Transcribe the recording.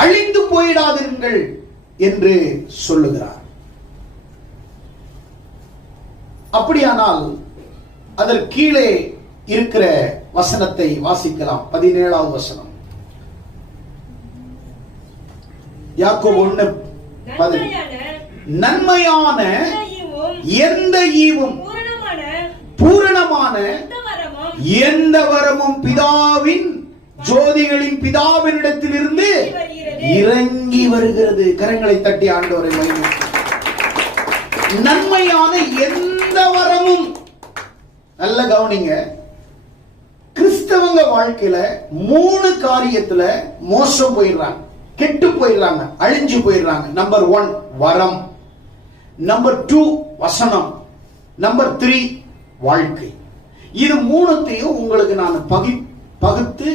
அழிந்து போயிடாதீர்கள் என்று சொல்லுகிறார். அப்படியானால் அதற்கு கீழே இருக்கிற வசனத்தை வாசிக்கலாம். 17வது வசனம். யாக்கோபு 1:10. நன்மையான எந்த ஈவும் பூரணமான எந்த வரமும் பிதாவின் ஜோதிகளின் பிதாவினிடத்தில் இருந்து இறங்கி வருகிறது. கரங்களை தட்டி ஆண்டவரை மகிமைப்படுத்துங்கள். நன்மையான எந்த வரமும், நல்ல கவனிங்க, கிறிஸ்தவங்க வாழ்க்கையில 3 காரியத்துல மோசம் போயிடுறாங்க, கெட்டு போயிடுறாங்க, அழிஞ்சு போயிடுறாங்க. நம்பர் 1 வரம், நம்பர் 2 வசனம், நம்பர் 3 வாழ்க்கை. இது 3த்தையும் உங்களுக்கு நான் பகுத்து